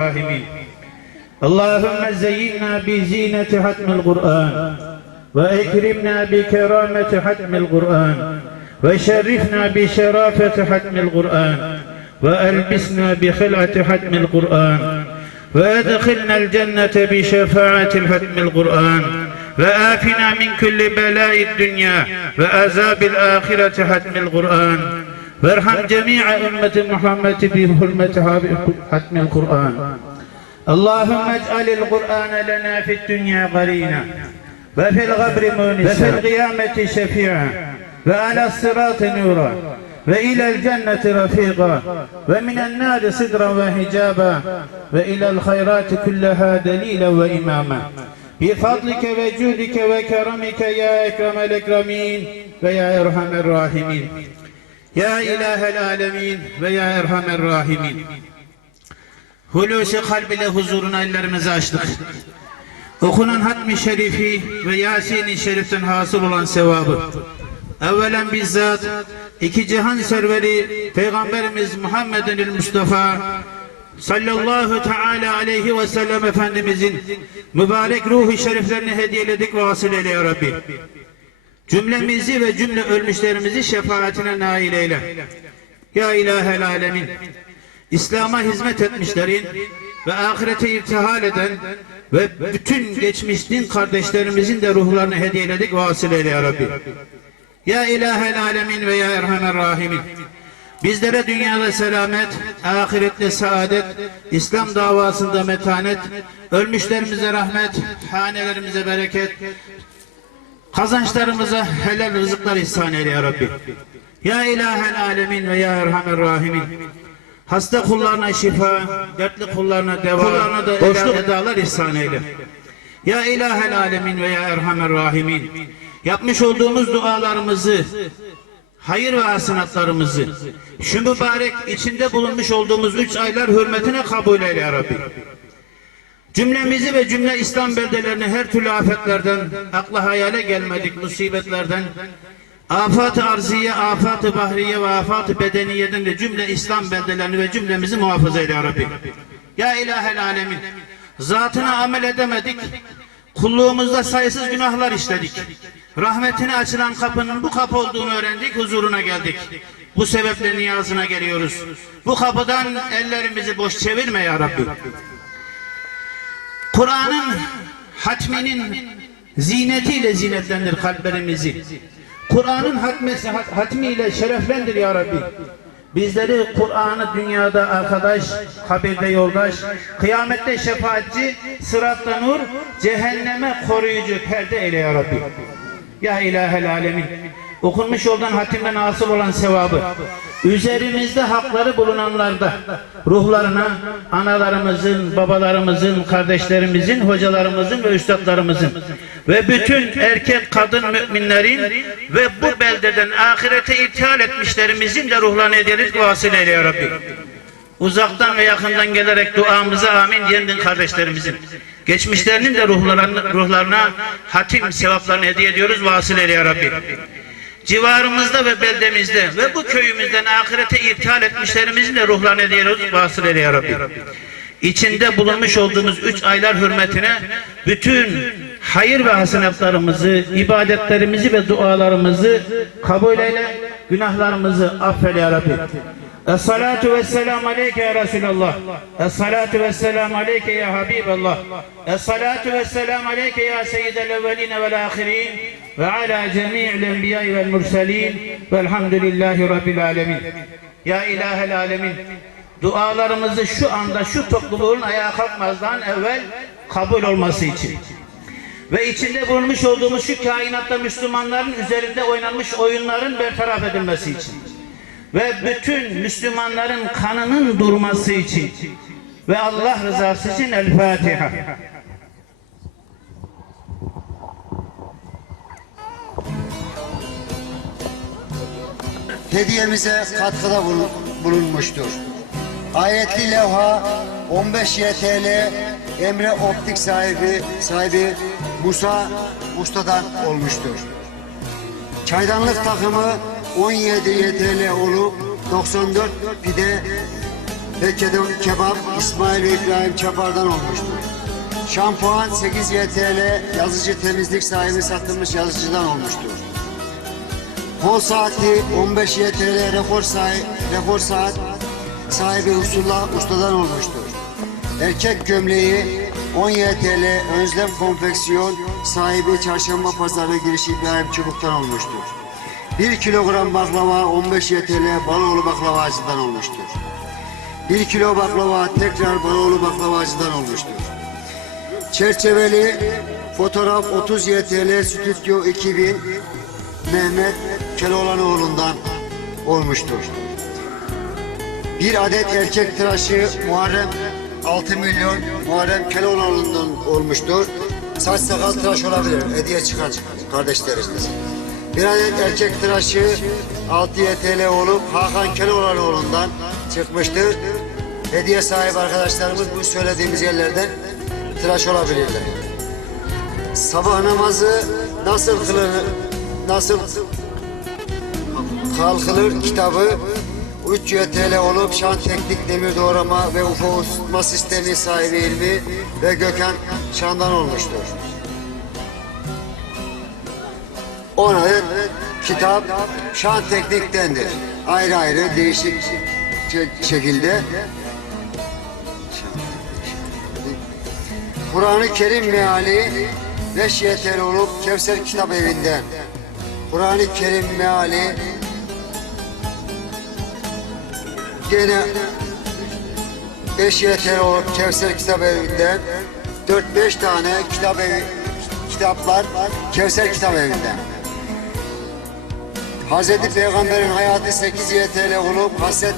الراحمين اللهم زينا بزينة ختم القرآن وأكرمنا بكرامة ختم القرآن وشرفنا بشرافة ختم القرآن وألبسنا بخلعة ختم القرآن وأدخلنا الجنة بشفاعة ختم القرآن وآفنا من كل بلاء الدنيا وعذاب الآخرة ختم القرآن. وارحم جميع أمة محمد بحرمة ختم القرآن. اللهم اجعل القرآن لنا في الدنيا قرينا وفي الغبر مونسا وفي القيامة شفيعا وعلى الصراط نورا وإلى الجنة رفيقا ومن النار صدرا وحجابا وإلى الخيرات كلها دليلا وإماما. بفضلك وجودك وكرمك يا أكرم الأكرمين ويا أرحم الراحمين. Ya ilahel alemin ve ya erhamer rahimin. Hulusi kalb ile huzuruna ellerimizi açtık. Okunan hatmi şerifi ve Yasin-i şeriften hasıl olan sevabı. Evvelen bizzat iki cihan serveri Peygamberimiz Muhammed'in Mustafa sallallahu teala aleyhi ve sellem Efendimizin mübarek ruhu şeriflerini hediyeledik ve hasıl eyle ya Rabbi. Cümlemizi ve cümle ölmüşlerimizi şefaatine nail eyle. Ya ilahel alemin. İslam'a hizmet etmişlerin ve ahirete irtihal eden ve bütün geçmiş din kardeşlerimizin de ruhlarını hediyeledik vasıl eyle ya Rabbi. Ya ilahel alemin ve ya erhamer rahimin. Bizlere dünyada selamet, ahirette saadet, İslam davasında metanet, ölmüşlerimize rahmet, hanelerimize bereket, kazançlarımıza helal rızıklar ihsan eyle ya Rabbi. Ya ilahel alemin ve ya erhamer rahimin. Hasta kullarına şifa, dertli kullarına deva, kullarına da boşluk edalar ihsan eyle. Ya ilahel alemin ve ya erhamer rahimin. Yapmış olduğumuz dualarımızı, hayır ve hasenatlarımızı, şu mübarek içinde bulunmuş olduğumuz üç aylar hürmetine kabul eyle ya Rabbi. Cümlemizi ve cümle İslam beldelerini her türlü afetlerden, akla hayale gelmedik musibetlerden, afat-ı arziye, afat-ı bahriye ve afat-ı bedeniyeden de cümle İslam beldelerini ve cümlemizi muhafaza eyle ya Rabbi. Ya ilahel alemin, zatına amel edemedik, kulluğumuzda sayısız günahlar işledik. Rahmetine açılan kapının bu kapı olduğunu öğrendik, huzuruna geldik. Bu sebeple niyazına geliyoruz. Bu kapıdan ellerimizi boş çevirme ya Rabbi. Kur'an'ın hatminin zinetiyle zinetlendir kalplerimizi. Kur'an'ın hatmesi, hat- hatmiyle şereflendir ya Rabbi. Bizleri Kur'an'ı dünyada arkadaş, kabirde yoldaş, kıyamette şefaatçi, sıratta nur, cehenneme koruyucu perde eyle ya Rabbi. Ya ilahel alemin. Okunmuş yoldan hatimden asıl olan sevabı. Üzerimizde hakları bulunanlarda ruhlarına analarımızın, babalarımızın, kardeşlerimizin, hocalarımızın ve üstadlarımızın ve bütün erkek kadın müminlerin ve bu beldeden ahirete irtihal etmişlerimizin de ruhlarını ederiz vasıl eyle ya Rabbi. Uzaktan ve yakından gelerek duamıza amin diyen kardeşlerimizin geçmişlerinin de ruhlarına, ruhlarına hatim sevaplarını hediye ediyoruz vasıl eyle ya Rabbi. Civarımızda ve beldemizde ve bu köyümüzden ahirete irtihal etmişlerimizin de ruhlarını ediyoruz vasıl eyle ya. İçinde bulunmuş olduğumuz üç aylar hürmetine bütün hayır ve hasenatlarımızı, ibadetlerimizi ve dualarımızı kabul eyle, günahlarımızı affeyle ya Rabbi. Es-salatu vesselam aleyke ya Resulallah. Es-salatu vesselam aleyke ya Habiballah. Es-salatu vesselam aleyke ya seyyidel evveline vel ahirin. Ve ala cemi'il enbiyai vel murselin. Velhamdülillahi rabbil alemin. Ya ilahel alemin. Dualarımızı şu anda şu topluluğun ayağa kalkmazdan evvel kabul olması için ve içinde bulunmuş olduğumuz şu kainatta Müslümanların üzerinde oynanmış oyunların bertaraf edilmesi için ve bütün Müslümanların kanının durması için ve Allah rızası için El Fatiha. Hediyemize katkıda bulun- bulunmuştur. Ayetli levha 15 YTL Emre Optik sahibi sahibi Musa Usta'dan olmuştur. Çaydanlık takımı 17 YTL olup 94 pide ve kebap İsmail ve İbrahim Çapar'dan olmuştur. Şampuan 8 YTL yazıcı temizlik sahibi satılmış yazıcıdan olmuştur. Kol saati 15 YTL rekor, sahi, rekor saat sahibi Usullah Usta'dan olmuştur. Erkek gömleği 10 YTL Özlem Konfeksiyon sahibi Çarşamba Pazarı girişi İbrahim Çubuk'tan olmuştur. 1 kilogram baklava 15 YTL Baloğlu baklavacıdan olmuştur. 1 kilo baklava tekrar Baloğlu baklavacıdan olmuştur. Çerçeveli fotoğraf 30 YTL Stüdyo 2000 Mehmet Keloğlanoğlu'ndan olmuştur. Bir adet erkek tıraşı Muharrem 6 milyon Muharrem Keloğlanoğlu'ndan olmuştur. Saç sakal tıraş olabilir. Hediye çıkan kardeşlerimiz. Bir adet erkek tıraşı 6 TL olup Hakan Keloğlanoğlu'ndan çıkmıştır. Hediye sahibi arkadaşlarımız bu söylediğimiz yerlerden tıraş olabilirler. Sabah namazı nasıl kılınır, nasıl kalkılır kitabı 3 TL olup şan teknik demir doğrama ve UFO ısıtma sistemi sahibi ilmi ve Gökhan Şan'dan olmuştur. 10 adet kitap şan tekniktendir. Ayrı ayrı değişik şe- şekilde. Kur'an-ı Kerim meali 5 YTL olup Kevser Kitap Evi'nden. Kur'an-ı Kerim meali gene 5 YTL olup Kevser Kitap Evi'nden 4-5 tane kitap evi kitaplar Kevser Kitap Evi'nden. Hazreti Peygamber'in hayatı 8 YTL olup Haset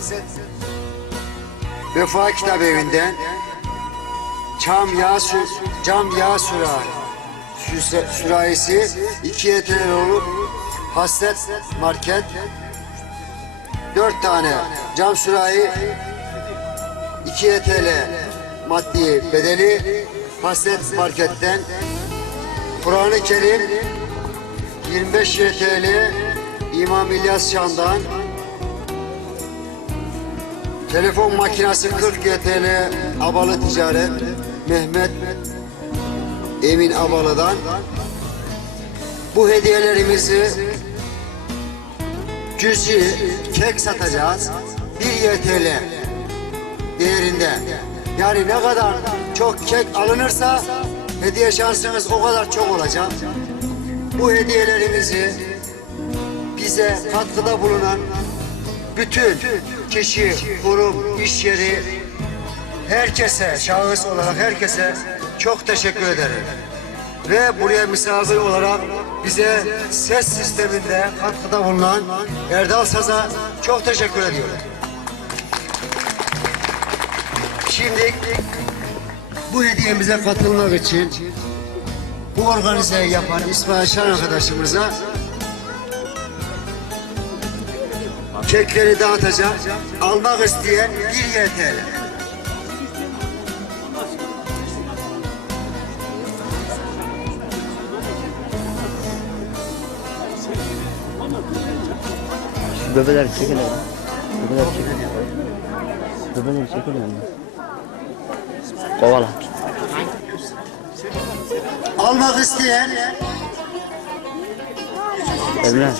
Vefa Kitap Evi'nden cam yağ süra, süse- sürahisi 2 YTL olup Hasret Market 4 tane cam sürahi 2 TL maddi bedeli Hasret Market'ten. Kur'an-ı Kerim 25 TL İmam İlyas Şan'dan. Telefon makinesi 40 TL Abalı Ticaret Mehmet Emin Abalı'dan. Bu hediyelerimizi cüzi kek satacağız. 1 YTL değerinde. Yani ne kadar çok kek alınırsa hediye şansınız o kadar çok olacak. Bu hediyelerimizi bize katkıda bulunan bütün kişi, kurum, iş yeri, herkese, şahıs olarak herkese çok teşekkür ederim. Ve buraya misafir olarak bize ses sisteminde katkıda bulunan Erdal Saz'a çok teşekkür ediyorum. Şimdi bu hediyemize katılmak için bu organizeyi yapan İsmail Şan arkadaşımıza kekleri dağıtacağım. Almak isteyen bir. Şu bebeler çekin abi. Bebeler çekin. Bebeler çekin abi. Kovala. Almak isteyen evlen.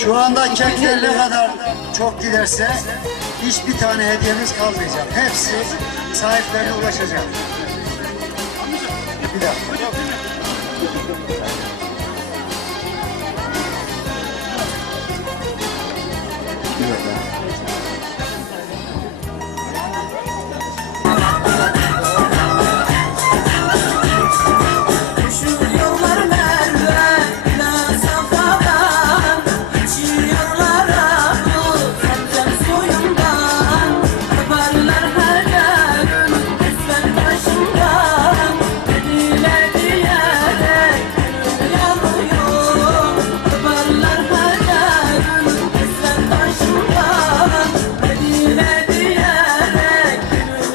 şu anda kekler ne kadar çok giderse hiçbir tane hediyemiz kalmayacak. Hepsi sahiplerine ulaşacak. Bir dakika.